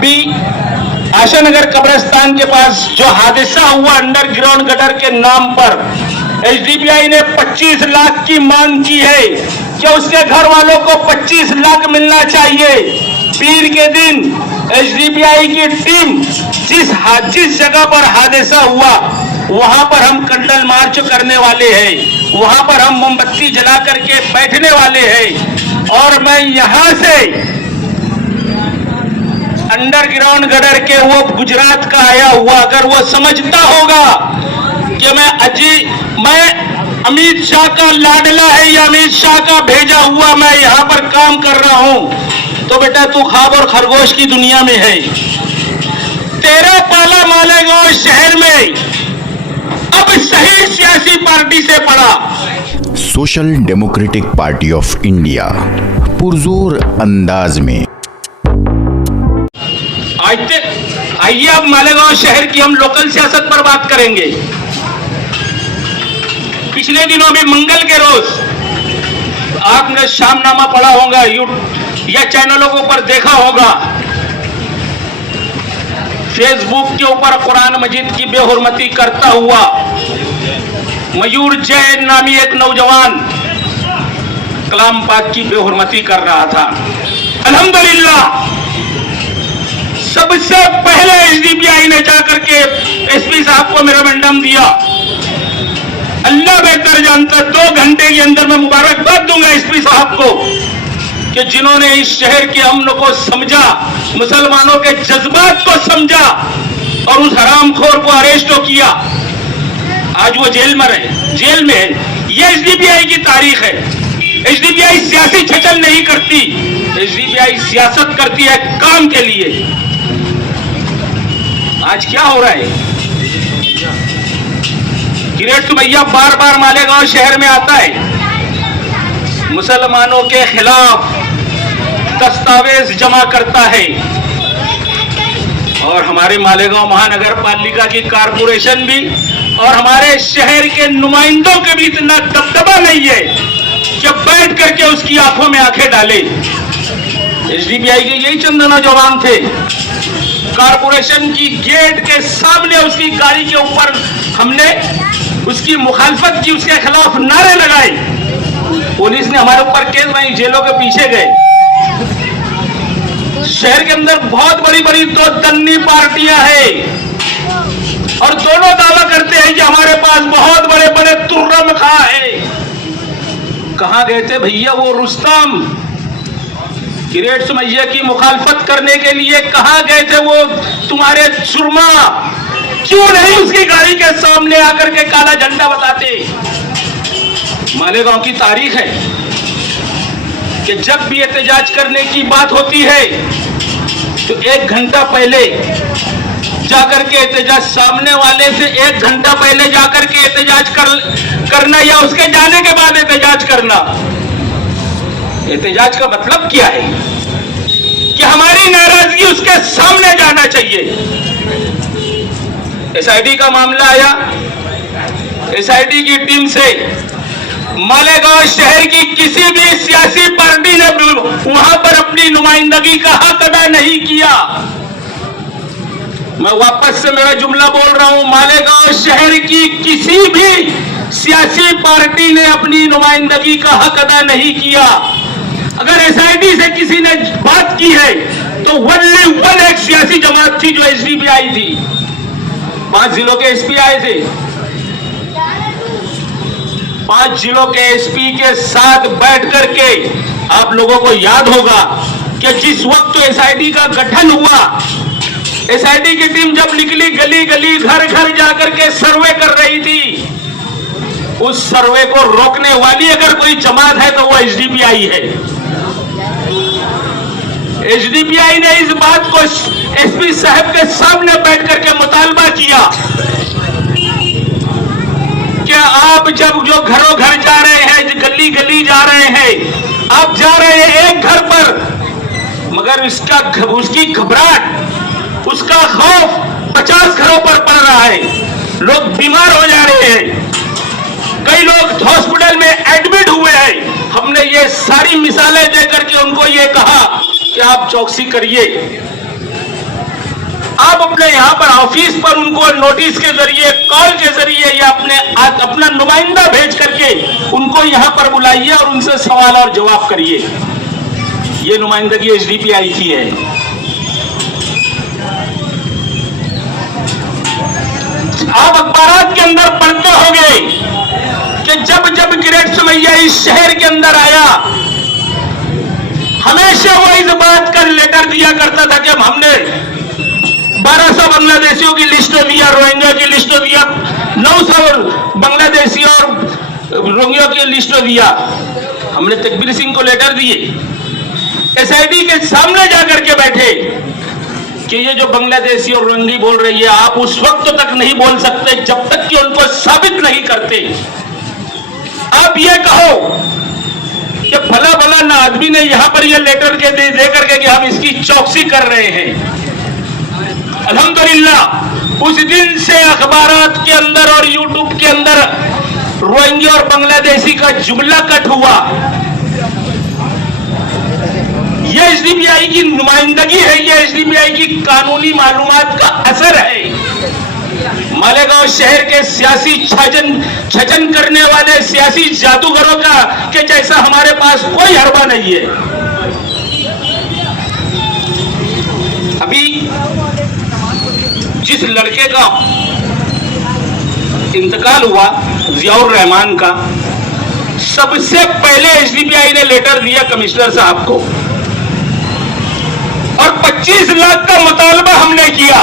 अभी आशानगर कब्रिस्तान के पास जो हादसा हुआ अंडरग्राउंड गटर के नाम पर, एसडीपीआई ने 25 लाख की मांग की है कि उसके घर वालों को 25 लाख मिलना चाहिए। पीर के दिन एसडीपीआई की टीम जिस जगह पर हादसा हुआ वहां पर हम कैंडल मार्च करने वाले हैं, वहां पर हम मोमबत्ती जला करके बैठने वाले हैं। और मैं यहां से अंडरग्राउंड गटर के वो गुजरात का आया हुआ, अगर वो समझता होगा कि मैं अमित शाह का लाडला है या अमित शाह का भेजा हुआ मैं यहां पर काम कर रहा हूं, तो बेटा तू ख्वाब और खरगोश की दुनिया में है। तेरा पाला मालेगांव शहर में अब सही सियासी पार्टी से पड़ा। Social democratic party of India पुरजोर अंदाज में आइए अब मालेगांव शहर की हम लोकल सियासत पर बात करेंगे। पिछले दिनों में मंगल के रोज आपने शामनामा पढ़ा होगा या चैनलों के ऊपर देखा होगा, फेसबुक के ऊपर कुरान मजीद की बेहुरमती करता हुआ मयूर जैन नामी एक नौजवान कलाम पाक की बेहुरमती कर रहा था। अल्हम्दुलिल्लाह सबसे पहले एसडीपीआई ने जाकर के एसपी साहब को मेमोरेंडम दिया। अल्लाह बेहतर जानता, 2 घंटे के अंदर मैं मुबारकबाद दूंगा एसपी साहब को कि जिन्होंने इस शहर के अमन को समझा, मुसलमानों के जज्बात को समझा और उस हरामखोर को अरेस्ट किया। आज वो जेल में है। ये एसडीपीआई की तारीख है। एसडीपीआई सियासी छचल नहीं करती, एसडीपीआई सियासत करती है काम के लिए। आज क्या हो रहा है? किरेट सुमैया बार बार मालेगांव शहर में आता है, मुसलमानों के खिलाफ दस्तावेज जमा करता है और हमारे मालेगांव महानगर पालिका की कारपोरेशन भी और हमारे शहर के नुमाइंदों के भी इतना दबदबा नहीं है कि बैठ करके उसकी आंखों में आंखें डाले। एसडीपीआई के यही चंद नौजवान थे, कारपोरेशन की गेट के सामने उसकी गाड़ी के ऊपर हमने उसकी मुखालफत की, उसके खिलाफ नारे लगाए। पुलिस ने हमारे ऊपर केस बनाई, जेलों के पीछे गए। शहर के अंदर बहुत बड़ी बड़ी 2 दन्नी पार्टियां हैं और दोनों दावा करते हैं कि हमारे पास बहुत बड़े बड़े तुर्रम खा है। कहां गए थे भैया वो रुस्तम? किरेट सुमैया की मुखालफत करने के लिए कहां गए थे वो तुम्हारे सुरमा? क्यों नहीं उसकी गाड़ी के सामने आकर के काला झंडा बताते? मालेगांव की तारीख है कि जब भी एहतजाज करने की बात होती है तो 1 घंटा पहले जाकर के एहतजाज, सामने वाले से 1 घंटा पहले जाकर के एहतजाज करना या उसके जाने के बाद एहतजाज करना। एहतजाज का मतलब क्या है कि हमारी नाराजगी उसके सामने जाना चाहिए। एसआईटी का मामला आया, एसआईटी की टीम से मालेगांव शहर की किसी भी सियासी पार्टी ने वहां पर अपनी नुमाइंदगी का हक अदा नहीं किया। मैं वापस से मेरा जुमला बोल रहा हूं, मालेगांव शहर की किसी भी सियासी पार्टी ने अपनी नुमाइंदगी का हक अदा नहीं किया। अगर एसआईटी से किसी ने बात की है तो ओनली वन एक सियासी जमात थी जो एसडीपीआई थी। 5 जिलों के एसपी आए थे, 5 जिलों के एसपी के साथ बैठ करके आप लोगों को याद होगा कि जिस वक्त तो एसआईटी का गठन हुआ, एसआईटी की टीम जब निकली गली गली घर घर जाकर के सर्वे कर रही थी, उस सर्वे को रोकने वाली अगर कोई जमात है तो वो एसडीपीआई है। एसडीपीआई ने इस बात को एसपी साहब के सामने बैठ करके मुतालबा किया कि आप जब जो घरों घर जा रहे हैं, गली गली जा रहे हैं, आप जा रहे हैं एक घर पर, मगर उसकी घबराहट, उसका खौफ 50 घरों पर पड़ रहा है। लोग बीमार हो जा रहे हैं, कई लोग हॉस्पिटल में एडमिट हुए हैं। हमने ये सारी मिसालें देकर के उनको ये कहा कि आप चौकसी करिए। आप अपने यहाँ पर ऑफिस पर उनको नोटिस के जरिए, कॉल के जरिए या अपना नुमाइंदा भेज करके उनको यहाँ पर बुलाइए और उनसे सवाल और जवाब करिए। ये नुमाइंदगी एसडीपीआई की है। आप अखबारात के अंदर पढ़ते होंगे कि जब जब ग्रेट सुमैया इस शहर के अंदर आया, हमेशा वो इस बात का लेटर दिया करता था कि हमने 1200 बांग्लादेशियों की लिस्ट दिया, रोहिंग्या की लिस्ट दिया, 900 बांग्लादेशी और रोहिंग्या की लिस्ट दिया। हमने तकबीर सिंह को लेटर दिए, एसआईटी के सामने जाकर के बैठे कि ये जो बांग्लादेशी और रोहिंगी बोल रही है, आप उस वक्त तक नहीं बोल सकते जब तक कि उनको साबित नहीं करते। आप ये कहो कि भला भला ना आदमी ने यहां पर ये लेटर के दे करके कि हम इसकी चौकसी कर रहे हैं। अल्हम्दुलिल्लाह उस दिन से अखबारात के अंदर और यूट्यूब के अंदर रोहिंग्या और बांग्लादेशी का जुमला कट हुआ। यह एसडीपीआई की नुमाइंदगी है, यह एसडीपीआई की कानूनी मालूमात का असर है। मालेगांव शहर के सियासी छजन करने वाले सियासी जादूगरों का के जैसा हमारे पास कोई हरबा नहीं है। अभी जिस लड़के का इंतकाल हुआ, जियाउर रहमान का, सबसे पहले एसडीपीआई ने लेटर दिया कमिश्नर साहब को और 25 लाख का मुतालबा हमने किया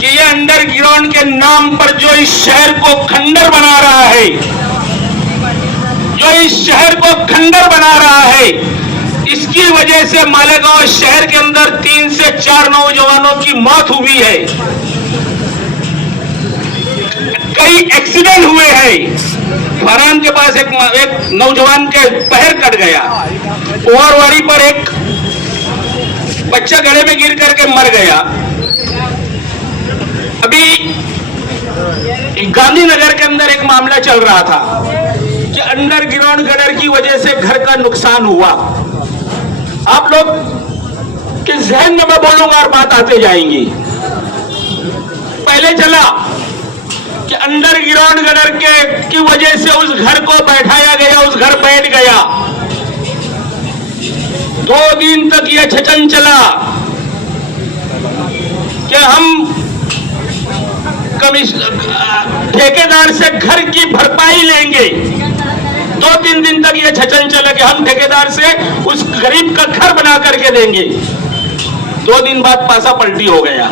कि ये अंडरग्राउंड के नाम पर जो इस शहर को खंडर बना रहा है, जो इस शहर को खंडर बना रहा है, इसकी वजह से मालेगांव शहर के अंदर 3 से 4 नौजवानों की मौत हुई है, कई एक्सीडेंट हुए हैं। फरहान के पास एक नौजवान के पैर कट गया, ओवरवाड़ी पर एक बच्चा गड्ढे में गिर करके मर गया। अभी गांधीनगर के अंदर एक मामला चल रहा था कि अंडरग्राउंड गटर की वजह से घर का नुकसान हुआ। आप लोग के जहन में मैं बोलूंगा और बात आते जाएंगी। पहले चला कि अंडरग्राउंड गटर की वजह से उस घर को बैठाया गया, उस घर बैठ गया। 2 दिन तक यह छचन चला कि हम ठेकेदार से घर की भरपाई लेंगे। 2-3 दिन तक यह छचन चला कि हम ठेकेदार से उस गरीब का घर बना करके देंगे। 2 दिन बाद पासा पलटी हो गया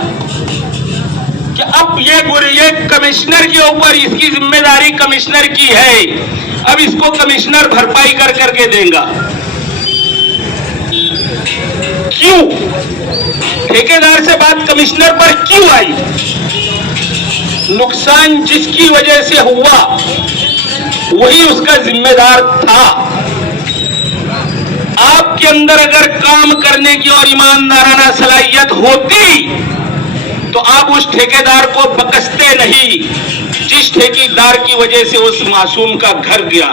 कि अब ये कमिश्नर के ऊपर, इसकी जिम्मेदारी कमिश्नर की है, अब इसको कमिश्नर भरपाई कर करके देगा। क्यों? ठेकेदार से बात कमिश्नर पर क्यों आई? नुकसान जिसकी वजह से हुआ वही उसका जिम्मेदार था। आपके अंदर अगर काम करने की और ईमानदाराना सलाहियत होती तो आप उस ठेकेदार को बकसते नहीं जिस ठेकेदार की वजह से उस मासूम का घर गिरा।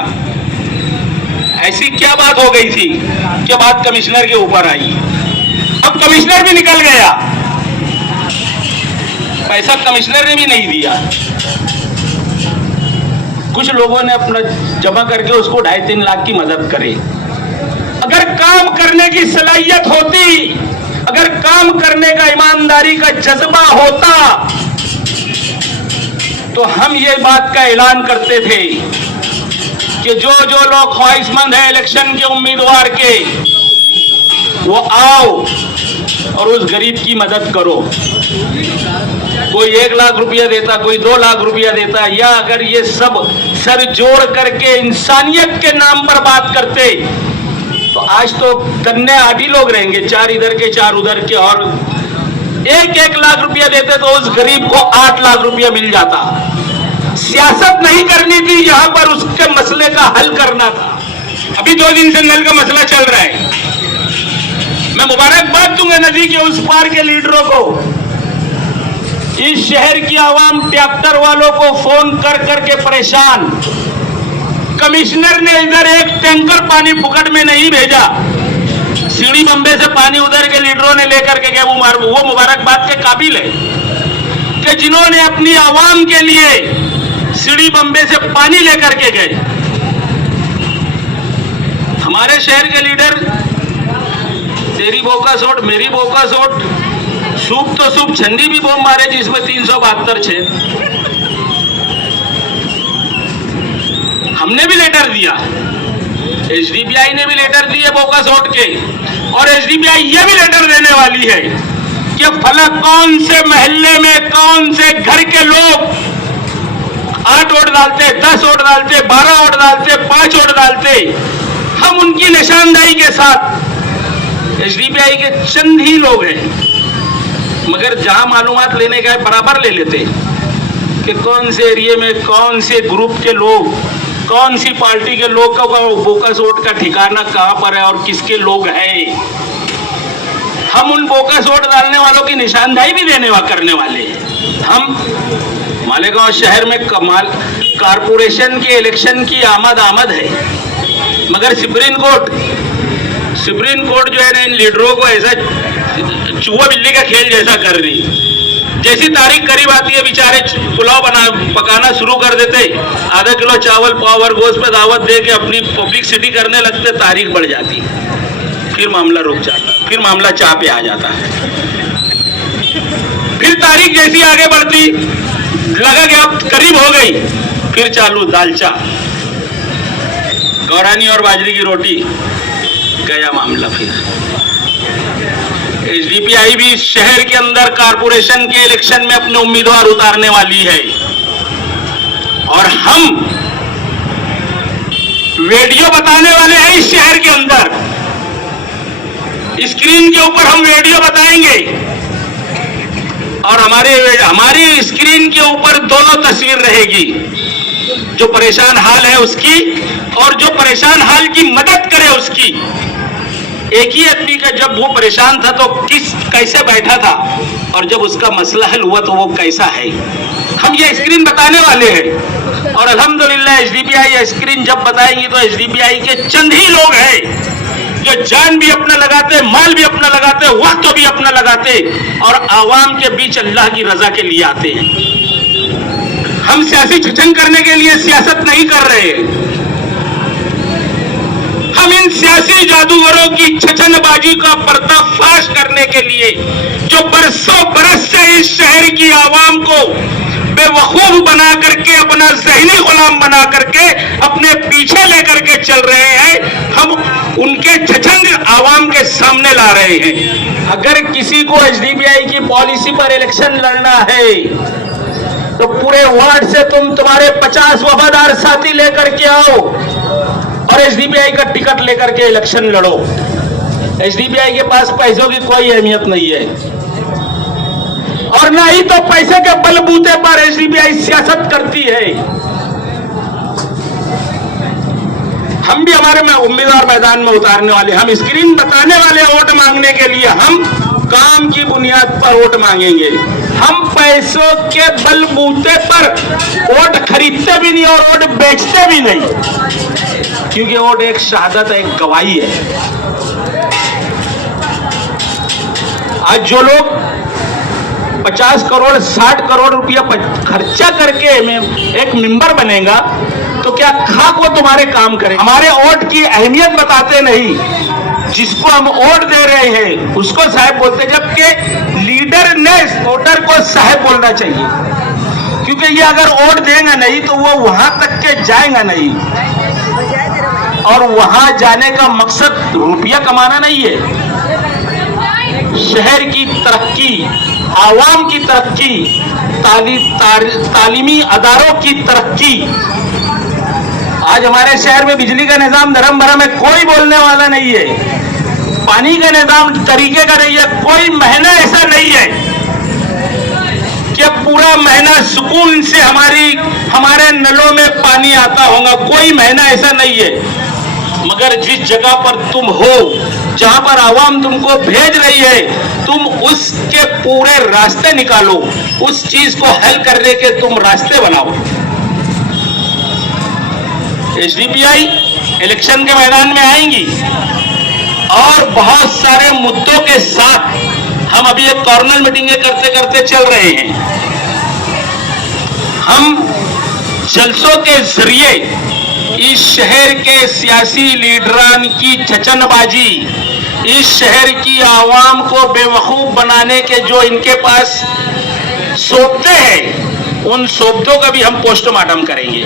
ऐसी क्या बात हो गई थी कि बात कमिश्नर के ऊपर आई? अब कमिश्नर भी निकल गया, पैसा कमिश्नर ने भी नहीं दिया। कुछ लोगों ने अपना जमा करके उसको 2.5-3 लाख की मदद करे। अगर काम करने की सलाहियत होती, अगर काम करने का ईमानदारी का जज्बा होता तो हम ये बात का ऐलान करते थे कि जो लोग ख्वाहिशमंद है इलेक्शन के उम्मीदवार के, वो आओ और उस गरीब की मदद करो। कोई 1 लाख रुपया देता, कोई 2 लाख रुपया देता, या अगर ये सब सर जोड़ करके इंसानियत के नाम पर बात करते तो आज तो तन्ने 8 ही लोग रहेंगे, 4 इधर के 4 उधर के, और 1-1 लाख रुपया देते तो उस गरीब को 8 लाख रुपया मिल जाता। सियासत नहीं करनी थी, यहां पर उसके मसले का हल करना था। अभी 2 दिन से नल का मसला चल रहा है। मैं मुबारकबाद दूंगा नदी के उस पार के लीडरों को। इस शहर की आवाम ट्रैक्टर वालों को फोन कर करके परेशान। कमिश्नर ने इधर एक टैंकर पानी फुकट में नहीं भेजा, सीढ़ी बम्बे से पानी उधर के लीडरों ने लेकर के गए, वो मुबारकबाद के काबिल है कि जिन्होंने अपनी आवाम के लिए सीढ़ी बम्बे से पानी लेकर के गए। हमारे शहर के लीडर तेरी बोका सोट मेरी बोका सोट, सूप तो सूप झंडी भी बम मारे जिसमें 372 छेद। हमने भी लेटर दिया, एसडीपीआई ने भी लेटर दिए बोका सोट के, और एसडीपीआई ये भी लेटर देने वाली है कि फला कौन से महल्ले में कौन से घर के लोग 8 वोट डालते, 10 वोट डालते, 12 वोट डालते, 5 वोट डालते, हम उनकी निशानदेही के साथ एसडीपीआई के चंद ही लोग हैं, मगर जहां मालूमात लेने का बराबर ले लेते कि कौन से एरिया में कौन से ग्रुप के लोग, कौन सी पार्टी के लोग का बोकस वोट का ठिकाना कहां पर है और किसके लोग हैं। हम उन बोकस वोट डालने वालों की निशानदेही भी देने करने वाले हैं। हम मालेगांव शहर में कमाल कारपोरेशन के इलेक्शन की आमद है, मगर सुप्रीम कोर्ट जो है ना इन लीडरों को ऐसा चूहा बिल्ली का खेल जैसा कर रही। जैसी तारीख करीब आती है बेचारे पुलाव पकाना शुरू कर देते, आधा किलो चावल पाव और गोश्त पे दावत दे के अपनी पब्लिसिटी करने लगते, तारीख बढ़ जाती, फिर मामला रुक जाता, फिर मामला चाह पे आ जाता है। फिर तारीख जैसी आगे बढ़ती, लगा कि अब करीब हो गई, फिर चालू दालचा, गौरानी और बाजरी की रोटी, गया मामला। फिर एसडीपीआई भी शहर के अंदर कारपोरेशन के इलेक्शन में अपने उम्मीदवार उतारने वाली है, और हम वीडियो बताने वाले हैं इस शहर के अंदर। स्क्रीन के ऊपर हम वीडियो बताएंगे, और हमारी स्क्रीन के ऊपर दोनों तस्वीर रहेगी, जो परेशान हाल है उसकी और जो परेशान हाल की मदद करे उसकी। एक ही आदमी का जब वो परेशान था तो कैसे बैठा था, और जब उसका मसला हल हुआ तो वो कैसा है, हम ये स्क्रीन बताने वाले हैं। और अल्हम्दुलिल्लाह एसडीपीआई स्क्रीन जब बताएंगी तो एसडीपीआई के चंद ही लोग हैं जो जान भी अपना लगाते, माल भी अपना लगाते, वक्त भी अपना लगाते, और आवाम के बीच अल्लाह की रजा के लिए आते हैं। हम सियासी छचन करने के लिए सियासत नहीं कर रहे हैं, हम इन सियासी जादूगरों की छचनबाजी का पर्दाफाश करने के लिए, जो बरसों बरस से इस शहर की आवाम को बेवकूफ बना करके, अपना ज़हनी गुलाम बना करके अपने पीछे लेकर के चल रहे हैं, हम उनके छचन आवाम के सामने ला रहे हैं। अगर किसी को एसडीपीआई की पॉलिसी पर इलेक्शन लड़ना है तो पूरे वार्ड से तुम्हारे 50 वफादार साथी लेकर के आओ और एसडीपीआई का टिकट लेकर के इलेक्शन लड़ो। एसडीपीआई के पास पैसों की कोई अहमियत नहीं है, और ना ही तो पैसे के बलबूते पर एसडीपीआई सियासत करती है। हम भी हमारे उम्मीदवार मैदान में उतारने वाले, हम स्क्रीन बताने वाले वोट मांगने के लिए, हम काम की बुनियाद पर वोट मांगेंगे। हम पैसों के बलबूते पर वोट खरीदते भी नहीं और वोट बेचते भी नहीं, क्योंकि वोट एक शहादत है, एक गवाही है। आज जो लोग 50 करोड़ 60 करोड़ रुपया खर्चा करके एक मेंबर बनेगा तो क्या खाक वो तुम्हारे काम करे? हमारे वोट की अहमियत बताते नहीं, जिसको हम वोट दे रहे हैं उसको साहब बोलते, जबकि लीडर ने वोटर को साहब बोलना चाहिए, क्योंकि ये अगर वोट देगा नहीं तो वो वहां तक के जाएगा नहीं, और वहां जाने का मकसद रुपया कमाना नहीं है। शहर की तरक्की, आवाम की तरक्की, तालीमी अदारों की तरक्की। आज हमारे शहर में बिजली का निजाम धर्म भरम है, कोई बोलने वाला नहीं है। पानी का निजाम तरीके का नहीं है, कोई महीना ऐसा नहीं है कि पूरा महीना सुकून से हमारे नलों में पानी आता होगा, कोई महीना ऐसा नहीं है। मगर जिस जगह पर तुम हो, जहां पर आवाम तुमको भेज रही है, तुम उसके पूरे रास्ते निकालो, उस चीज को हल करने के तुम रास्ते बनाओ। एसडीपीआई इलेक्शन के मैदान में आएंगी, और बहुत सारे मुद्दों के साथ हम अभी एक कॉर्नर मीटिंगें करते करते चल रहे हैं। हम जलसों के जरिए इस शहर के सियासी लीडरान की छचनबाजी, इस शहर की आवाम को बेवकूफ बनाने के जो इनके पास सोबते हैं, उन सोबतों का भी हम पोस्टमार्टम करेंगे।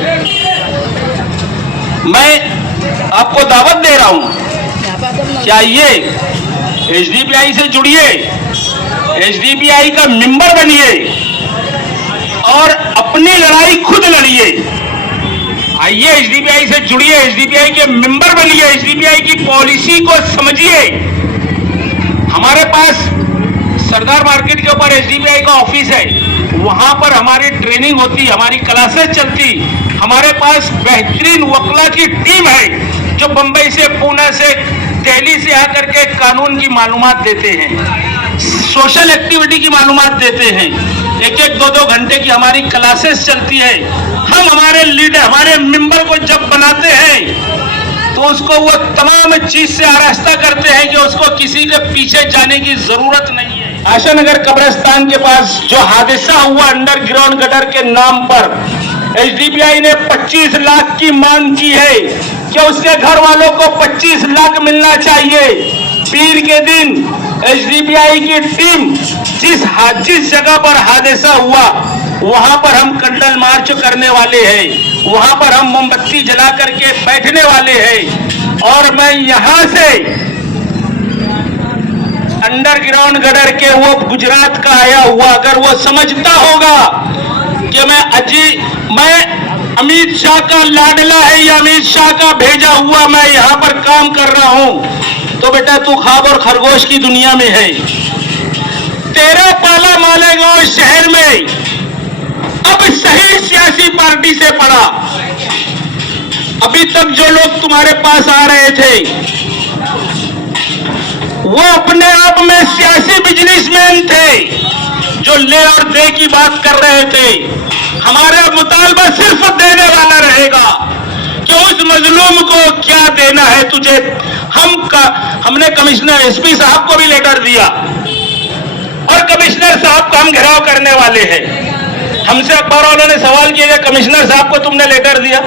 मैं आपको दावत दे रहा हूं, चाहिए एचडीपीआई से जुड़िए, एचडीपीआई का मेंबर बनिए और अपनी लड़ाई खुद लड़िए। आइए एचडीपीआई से जुड़िए, एचडीपीआई के मेंबर बनिए, एचडीपीआई की पॉलिसी को समझिए। हमारे पास सरदार मार्केट के ऊपर एचडीपीआई का ऑफिस है, वहां पर हमारी ट्रेनिंग होती, हमारी क्लासेस चलती। हमारे पास बेहतरीन वकला की टीम है जो बंबई से, पुणे से, दिल्ली से आकर के कानून की मालूमात देते हैं, सोशल एक्टिविटी की मालूमात देते हैं। एक एक दो दो घंटे की हमारी क्लासेस चलती है। हम हमारे लीडर, हमारे मेंबर को जब बनाते हैं तो उसको वो तमाम चीज से आरास्ता करते हैं कि उसको किसी के पीछे जाने की जरूरत नहीं है। आशानगर कब्रिस्तान के पास जो हादसा हुआ अंडरग्राउंड गटर के नाम पर, एचडीपीआई ने 25 लाख की मांग की है कि उसके घर वालों को 25 लाख मिलना चाहिए। पीर के दिन एचडीपीआई की टीम जिस जगह पर हादसा हुआ वहां पर हम कंडल मार्च करने वाले हैं, वहां पर हम मोमबत्ती जला करके बैठने वाले हैं। और मैं यहां से अंडरग्राउंड गटर के वो गुजरात का आया हुआ, अगर वो समझता होगा कि मैं अमित शाह का लाडला है या अमित शाह का भेजा हुआ मैं यहां पर काम कर रहा हूं, तो बेटा तू ख्वाब और खरगोश की दुनिया में है। तेरा पाला मालेगांव शहर में अब सही सियासी पार्टी से पड़ा। अभी तक जो लोग तुम्हारे पास आ रहे थे वो अपने आप में सियासी बिजनेसमैन थे जो ले और दे की बात कर रहे थे। हमारा मुतालबा सिर्फ देने वाला रहेगा कि उस मजलूम को क्या देना है तुझे। हमने कमिश्नर एसपी साहब को भी लेटर दिया और कमिश्नर साहब का हम घेराव करने वाले हैं। हमसे अखबार वालों ने सवाल किया कि कमिश्नर साहब को तुमने लेटर दिया।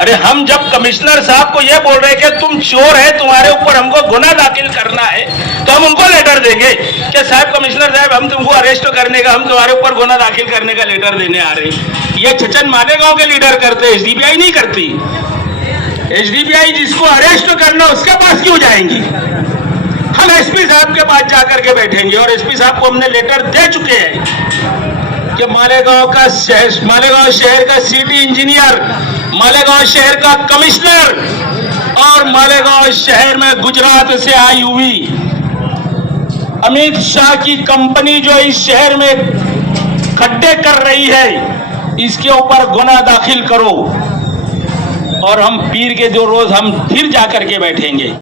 अरे हम जब कमिश्नर साहब को यह बोल रहे कि तुम चोर है, तुम्हारे ऊपर हमको गुनाह दाखिल करना है, तो हम उनको लेटर देंगे कि साहब कमिश्नर साहब हम तुमको अरेस्ट करने का, हम तुम्हारे ऊपर गुनाह दाखिल करने का लेटर देने आ रहे हैं। ये छचन मालेगांव के लीडर करते, एचडीपीआई नहीं करती। एचडीपीआई जिसको अरेस्ट करना उसके पास क्यों जाएंगी? हम एसपी साहब के पास जाकर के बैठेंगे और एसपी साहब को हमने लेटर दे चुके हैं कि मालेगांव शहर का सिटी इंजीनियर, मालेगांव शहर का कमिश्नर और मालेगांव शहर में गुजरात से आई हुई अमित शाह की कंपनी जो इस शहर में खड्डे कर रही है, इसके ऊपर गुनाह दाखिल करो। और हम पीर के जो रोज हम फिर जाकर के बैठेंगे।